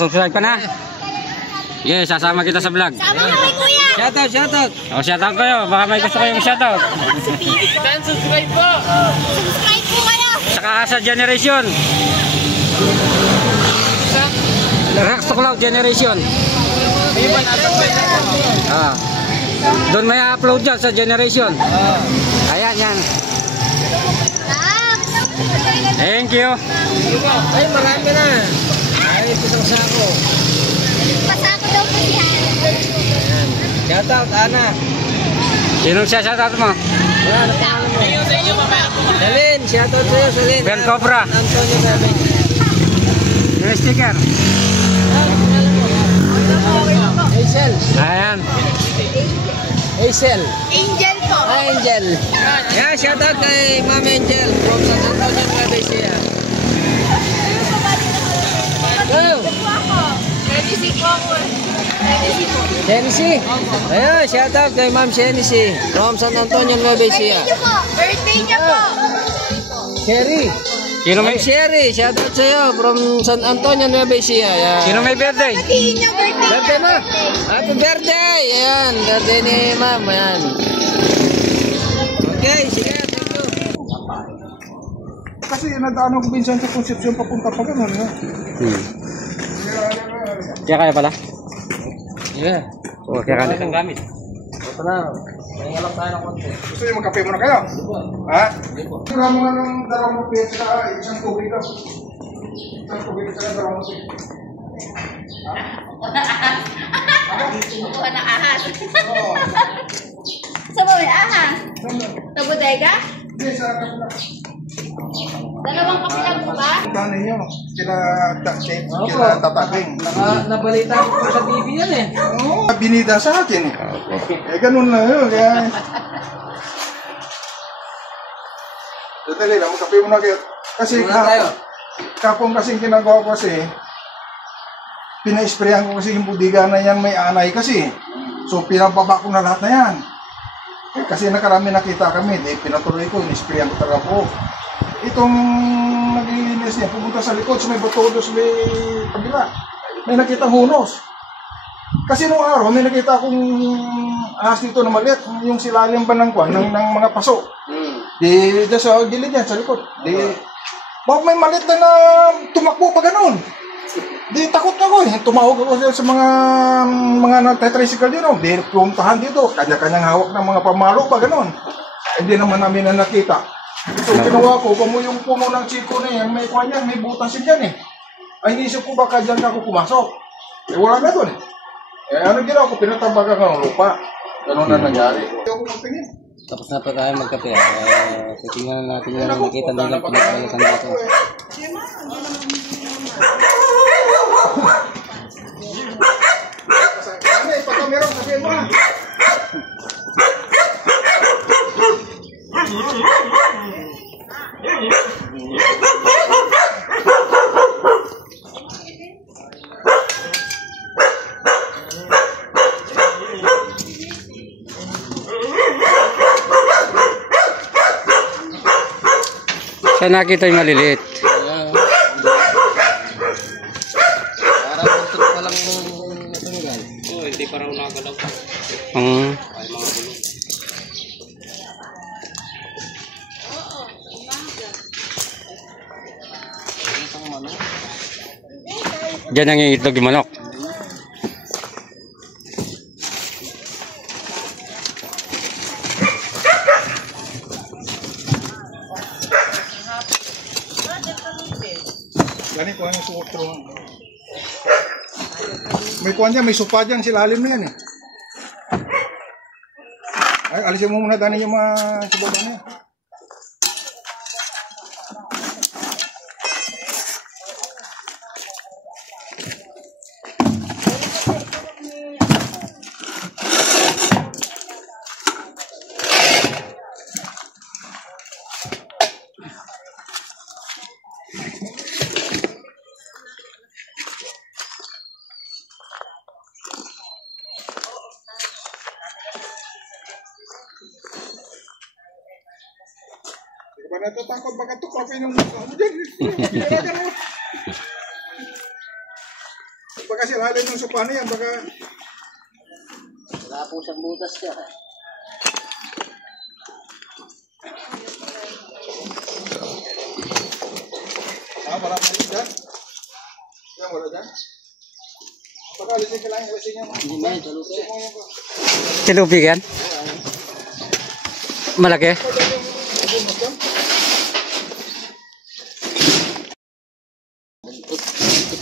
Subscribe ka na? Yes, sasama kita sa vlog. Sama kami, kuya. Shoutout, shoutout. O, shoutout kayo. Baka may gusto kayong shoutout. Subscribe po. Subscribe po kayo. Saka sa Generation. Rex to Cloud Generation. Ah. Doon may upload dyan sa Generation. Ayan, yan. Thank you. Ay, marami na. Ay, pitong sako. Pasako daw po siya. Shoutout, Ana. Sinong siya shoutout mo? Ano pangalan mo? Sa inyo, mamaya po. Salin, shoutout sa'yo, Salin. Ben Cobra. Antonio Bebe. Yung sticker. Hazel. Ayan. Hazel. Angel po. Angel. Yeah, shoutout kay Ma'am Angel from San Antonio, Nueva Ecija. Go! Ready po ako. Ready po. Genesee. Ayan, shoutout kay Ma'am Genesee from San Antonio, Nueva Ecija. Birthday niya po. Sherry. Sino may, Sherry, shoutout sa'yo from San Antonio, Nueva Ecija. Ayan. sino may birthday? Hatiin niyo birthday. Birthday mo? Happy birthday! Ayan, birthday ni Ma'am. Ayan. Okay, sige, thank you. Kasi nadaan ako minsan sa Concepcion papunta pa gano'n. Kaya kaya pala? Yeah. O, kaya kaya. Ito na. May alam tayo ng konti. Gusto niyo magkape muna kayo? Ha? Wala mo nga ng dalawang kape sa isang tubig daw. Isang tubig sa dalawang kape. Kuha ng ahas. Oo. Sa mo may ahas? Sa bodega? Hindi, sa kapila. Dalawang kape lang po ba? Puntahan ninyo. Sila tatabing. Nabalita ko po sa TV yan eh. Oo. Binida sa akin eh. Ganun lang yun. Kaya... Dali lang, magkape muna kayo. Kasi kapong kasing ginagawa ko kasi, pina-sprayan ko kasi yung budiga na yan may anay kasi. So pinababa ko na lahat na yan. Kasi nakarami nakita kami, pinatuloy ko, in-sprayan ko talaga po. Itong naglilinis niya, pumunta sa likod, may batodos, may pagila. May nakita hunos. Kasi nung araw, may nakita akong ahas dito na maliit, yung silalim ba ng kwan, ng mga paso. Di sa gilid yan, sa likod. Di, bakit may maliit na tumakbo pa ganun? Di takot ako eh. Tumawag ako sa mga nagtatricycle dito. Di puntahan dito. Kanya-kanyang hawak ng mga pamalo pa ganun. Hindi naman namin na nakita. So ginawa ko, kung yung puno ng chiko na yan, may kwan yan, may butas yan eh. Ay inisip ko baka dyan ako pumasok. Eh wala na doon eh. Eh ano ginawa ko, pinatabagan ng lupa. Ganun na nangyari. Ayoko magtingin. Tapos na pa tayo magkape. Titingnan natin yung nakikita nila pinagalitan dito. Ano eh, pagka meron, sabihin mo. Saan nakita yung maliliit? Parang buntot pa lang natanggal. Oo, hindi pa raw nakagalaw. Ang... Ay, mga bulong. Diyan ang itlog yung manok. Gani ko ang sutro. May kuwan dyan, may sopa dyan, silalim na yan eh. Ay, alisin mo muna gani yung mga subaba na yan. Natatakot baka tukapin yung mukha mo dyan. sa ilalim ng sopa na yan, baka... Wala po siyang butas siya. Wala pa rin dyan? Yan, wala dyan? Baka alisin ka lang, alisin yan. Hindi ba yun, talupi? Tilupi kan? Malaki?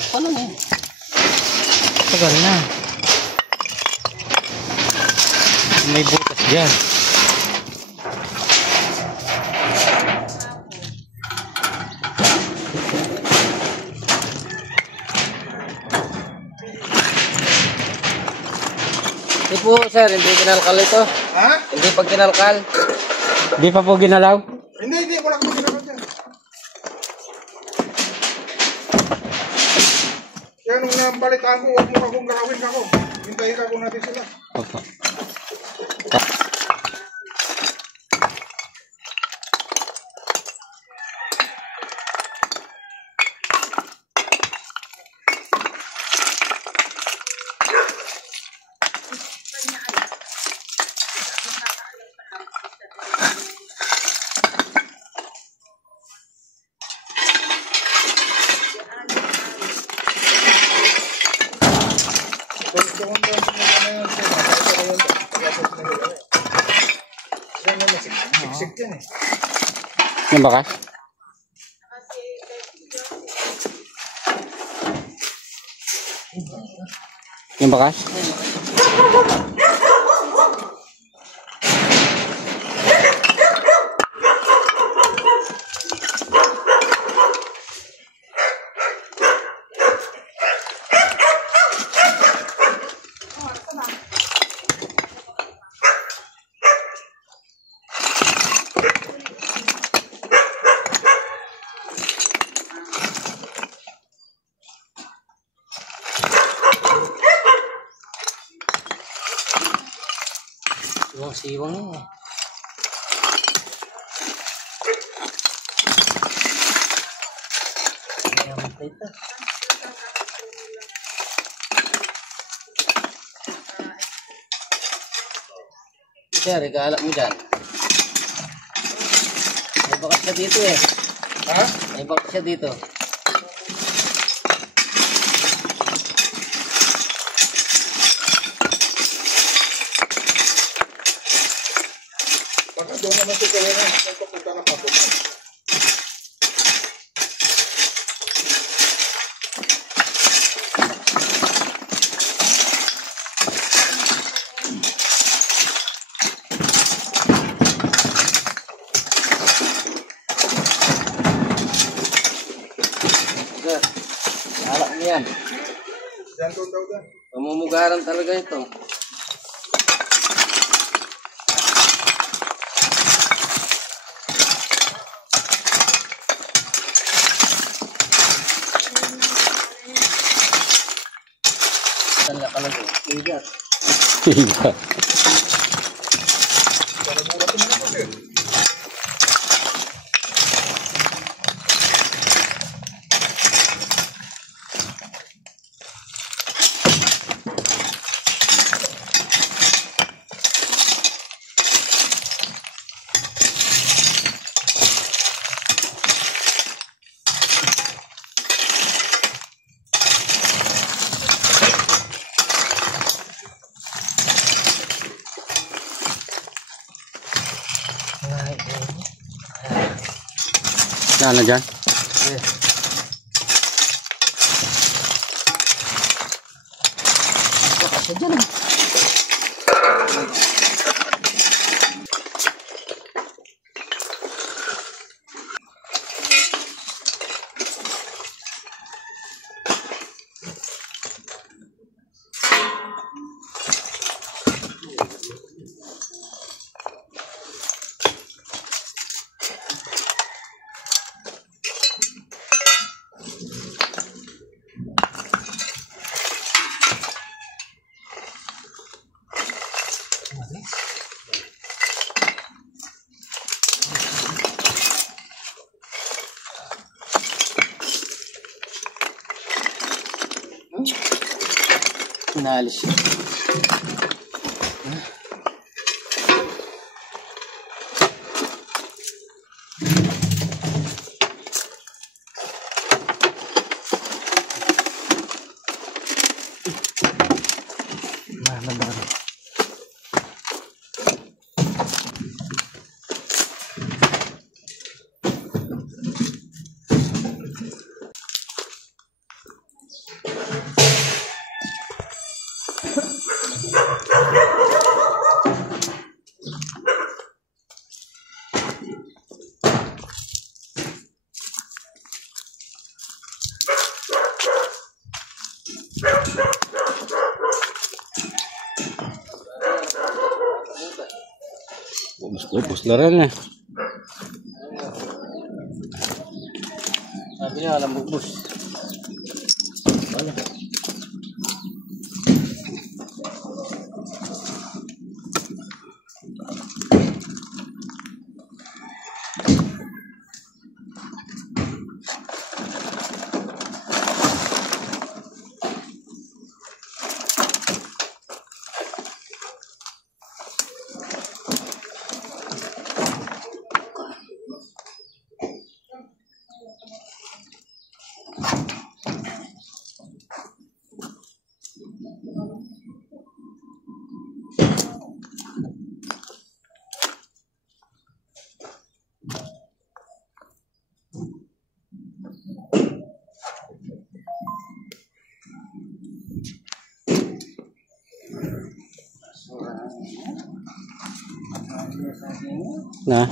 Pa lang eh. Tagal na. May butas dyan. Hindi po sir, hindi kinalkal ito. Ha? Hindi pag kinalkal. Di pa po ginalaw? Hindi, wala kang ginagawa dyan. Kaya nung nabalitaan ko, huwag mo akong galawin ako. Hintayin ka kung natin sila. Opo. Siksik yan eh. Yung bakas? Yung bakas? Siwang eh. Namatay ito. Sir, ikaalap mo dyan. May bakas siya dito eh. Ha? May bakas siya dito. Baka doon naman siya kaya na nagpapunta na papunta. Sir, ikaalap mo yan. Yan doon daw dyan. Mamumugaran talaga ito. Tala ka lang po. Ligat. Iya. Para bulat mo naman eh. Ano dyan? Bakas siya dyan eh. Inalis yun. Ubus na rin eh. Sabi niya, alam bubus. Wala. Na.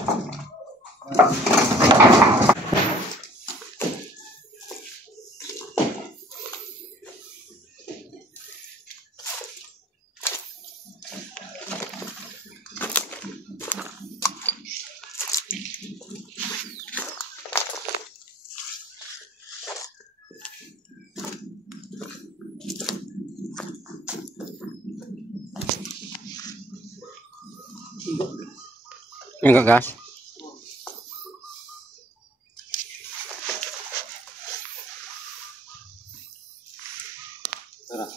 Yung gagas. Tara.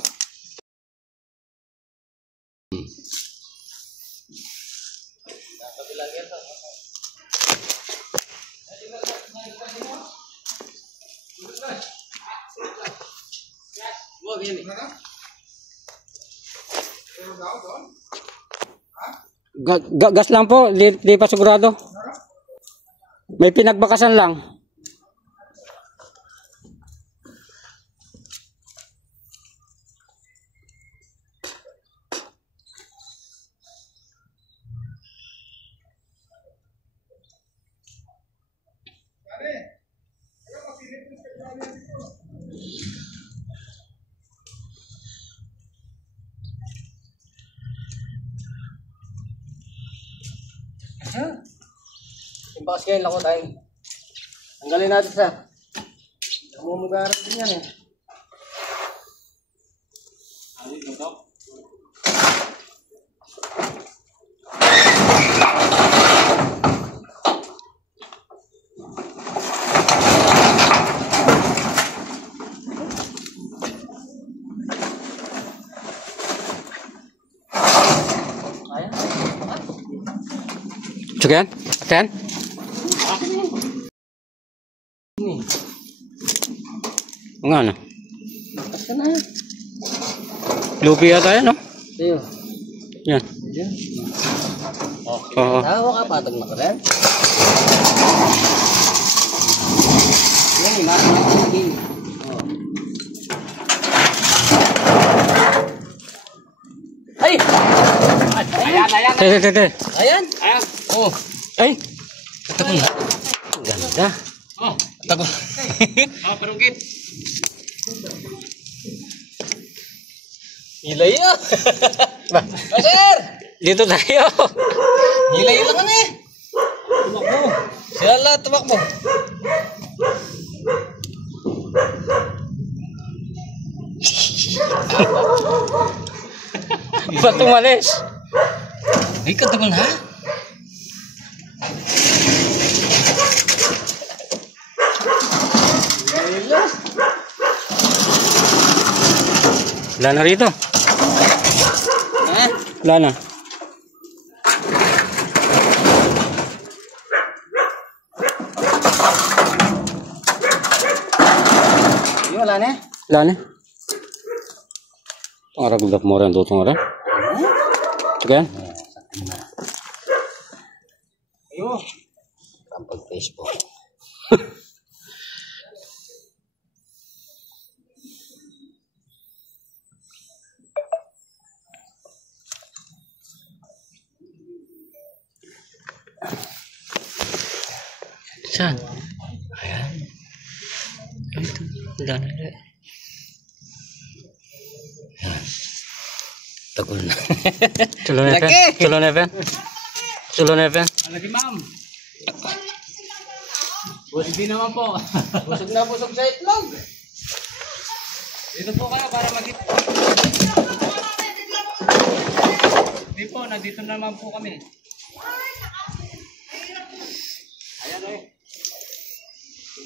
Gas lang po, di pa sigurado. May pinagbakasan lang. Yung bakas kayo, lako tayo. Tanggalin natin sa. Namumugaran din yan eh. Sekian? Sekian? Ano? Basta na yan. Lupi yata yan, no? Sa'yo. Yan. Diyan. Oo. Tawa ka, patag na ka rin. Yan, imasin. Ay! Ayan. Tete. Ayan. Oh. Ay! Ganda. Oh, tago. Oh, perugit. Hilay ya. Sir! Dito tayo. Hilay lang ano eh. Tumakbo. Sila tumakbo. Ba't tumalis? Ay, katagal ha? Wala na rito. Wala na. Wala na. Wala na. Orang gudap mo rin dutong rin. Sige. Ayo. Tampag Facebook. Saan? Ayan. Ito. Wala na. Tagol na. Tulo na, Evan. Tulo na, Evan. Tulo na, Evan. Lagi, ma'am. Busog din naman po. Busog na busog sa itlog. Dito po kayo para makita. Hindi po, nandito naman po kami. Ayan eh.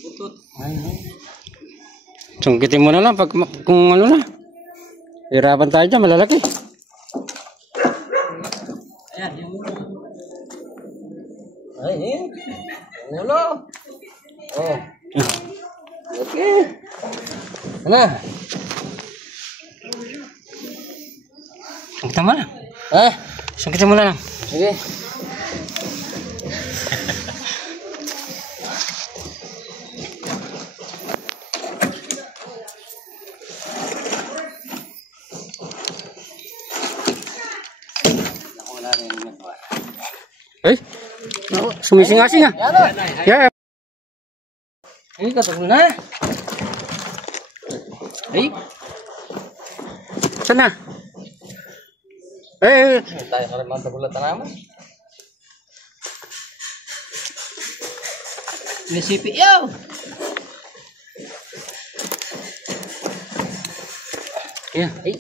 Butut. Sungkitin mo na lang pag kung ano na. Hirapan tayo dyan, malalaki. Ayan, yung ulo. Ay, yung ulo. Oh. Okay. Ano? Sungkitin mo na. Ha? Sungkitin mo na lang. Sige. Eh? Sumising-asing ah. Yeah. Ay, katulog na. Ay. Saan na? Eh. Tayo ka rin mga tagulatan naman. Nisipi yaw. Yeah. Ay.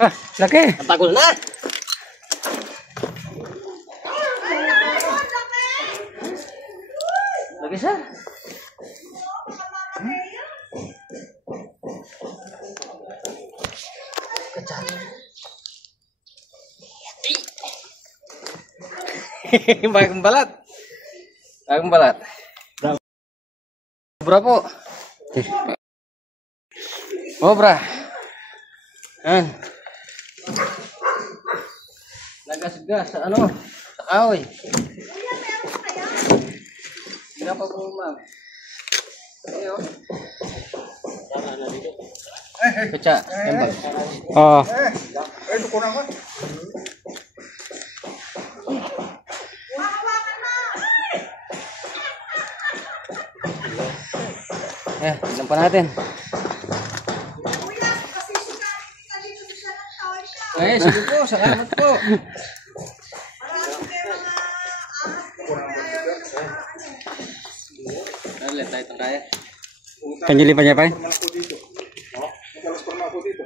Ah, laki. Ang tagol na. Lagi siya. Bagong balat. Bagong balat. Bra po. Oh, bra. Yan. Nagas-gas sa ano? Sa kahoy. Hindi pa po, ma'am. Ayo. Tama na dito. Keca, tembak. Oh. Ito ko na ko. Tignan pa natin. Sige po, salamat po. Dali, tayo itong kaya. Kanjili pa niya pa eh. Madalas pa ako dito.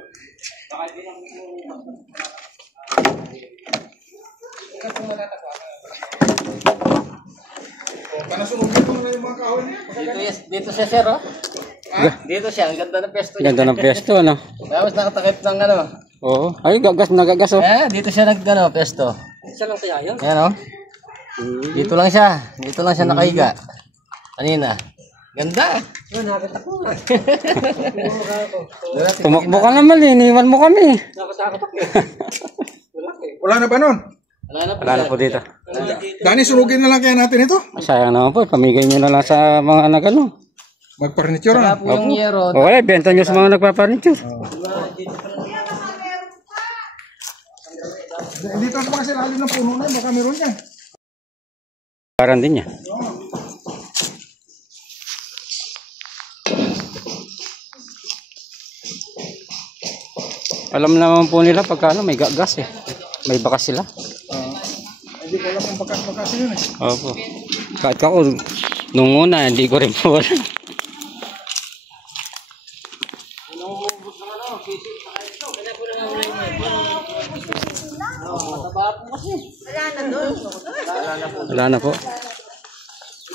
Panasunugin mo na yung mga kahoy niya. Dito siya, sir, oh. Dito siya, ang ganda ng pesto niya. Ganda ng pesto, ano? Tapos nakatakip ng ano. Oo. Ay, nagagas oh. Dito siya nag-ano, pesto. Isa lang kaya yun? Ayan, oh. Dito lang siya. Dito lang siya nakahiga. Kanina. Ganda. Yun, nakita ko. Tumakbo ka naman, iniwan mo kami. Wala na ba nun? Wala na po dito. Dani, sunugin na lang kaya natin ito. Sayang naman po, pamigay nyo na lang sa mga nagano. Mag-furniture Saka na. po yung yero. O wala, benta nyo sa mga nagpa-furniture. Dito pa kasi lalim ng puno na, baka meron yan. Parang din niya. Alam naman po nila pagka ano, may gas eh. May bakas sila. Hindi ko alam kung bakas-bakas yun eh. Opo. Kahit ako, nung una, hindi ko rin po alam. Wala na po.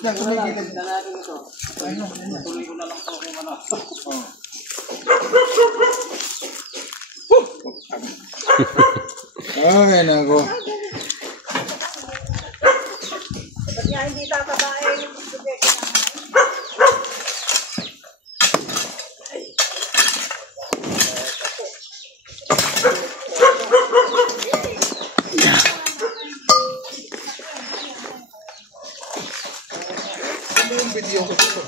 Yan, kumigilid. Ay, nago. Kaya hindi tatabain. Ano yung video ko dito?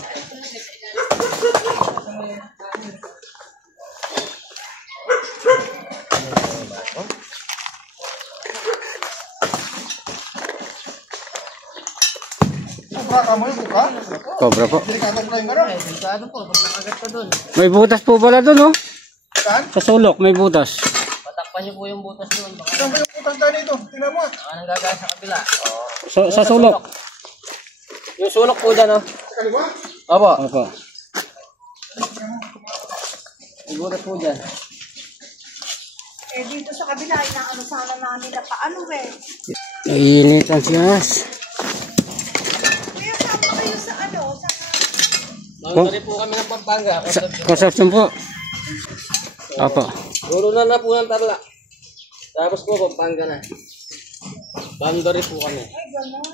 Sobra ka mo yung buka? Cobra po. Delikado ko yung gano'n. Delikado po, pag nakagat ka dun. May butas po pala dun, oh. Saan? Sa sulok, may butas. Patakpan niyo po yung butas dun. Baka Saan ba yung putang tayo nito? Tingnan mo. nanggagaya sa kabila. Sa sulok. Yung sulok po dyan, oh. Kaliwa? Opo. Opo. May butas po dyan. Eh, dito sa kabila, inaano sana namin na paano eh. Iinit ang siyas. Kaya sama kayo sa ano, sa... Boundary po kami ng Pampanga. Consumption po. Opo. Turunan na po ng Tarlac. Tapos po, Pampanga na. Boundary po kami. Ay, gano'n.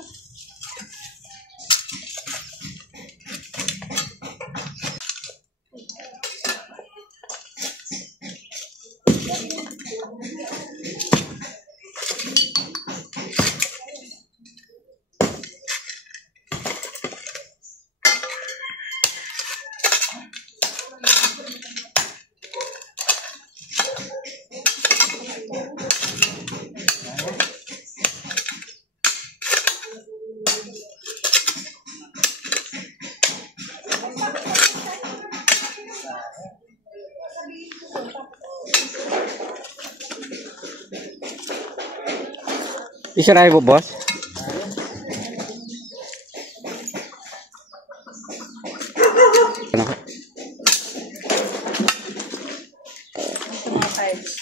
Isirahin po, boss. Ano ka? Ito mga tiles.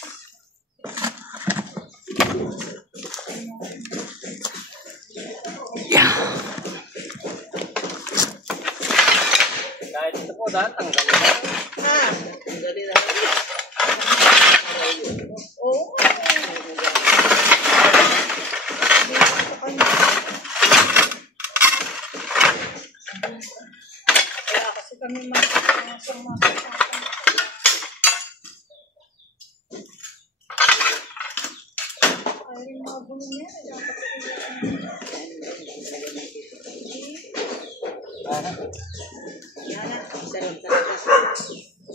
Kahit ito po, datang kami. Ah, Dali na. oo. Kaya kasi kami mga ay, mga bulong yan.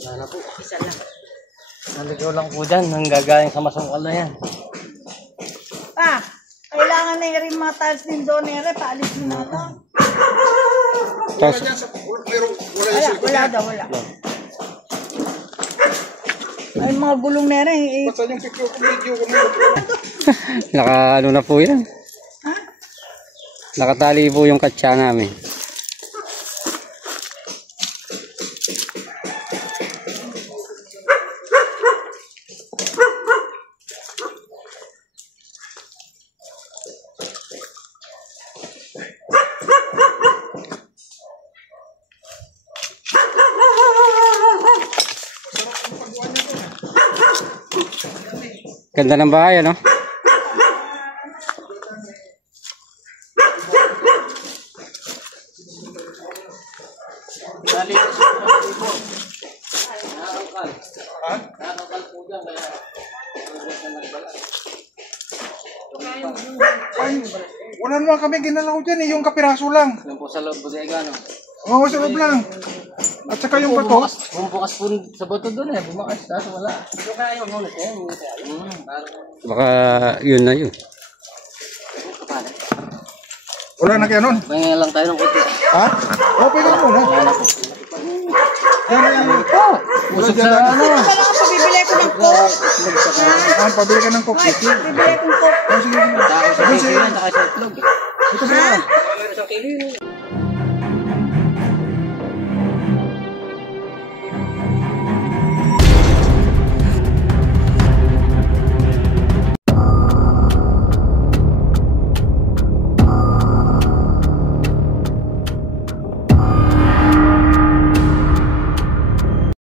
Sana po. Isa lang. Naligaw lang po dyan. Nanggagaling sa masungkal na yan. Pa, kailangan na rin mga tiles din doon nere, paalis mo na ito. Wala dyan sa... Wala Wala, wala daw, wala. Ay, mga gulong nere, eh. Basta yung picture ko, video ko nito. Naka ano na po yan. Ha? Nakatali po yung katsa namin. Ganda ng bahay, ano? Dali na siya po. Nakakal. Nakakal po dyan. Kaya Ay, wala naman kami ginalaw dyan eh. Yung kapiraso lang. yan po sa loob bodega, no? Oo, sa loob lang. At saka yung bato. Bumukas po sa bato doon eh. Bumakas. Tapos wala. Ito kaya yung ulit eh. Baka yun na yun. Wala na kaya nun. May lang tayo ng konti. Ha? Okay ka muna. Wala na po. Usap sa ano. Wala ka pabibili ko ng coke. Ah, pabili ka ng coke. Ay, bibili kong coke. Oh, sige. Dahil sa kilo yan, saka sa itlog. Ito sila. Ha? Isang kilo yun.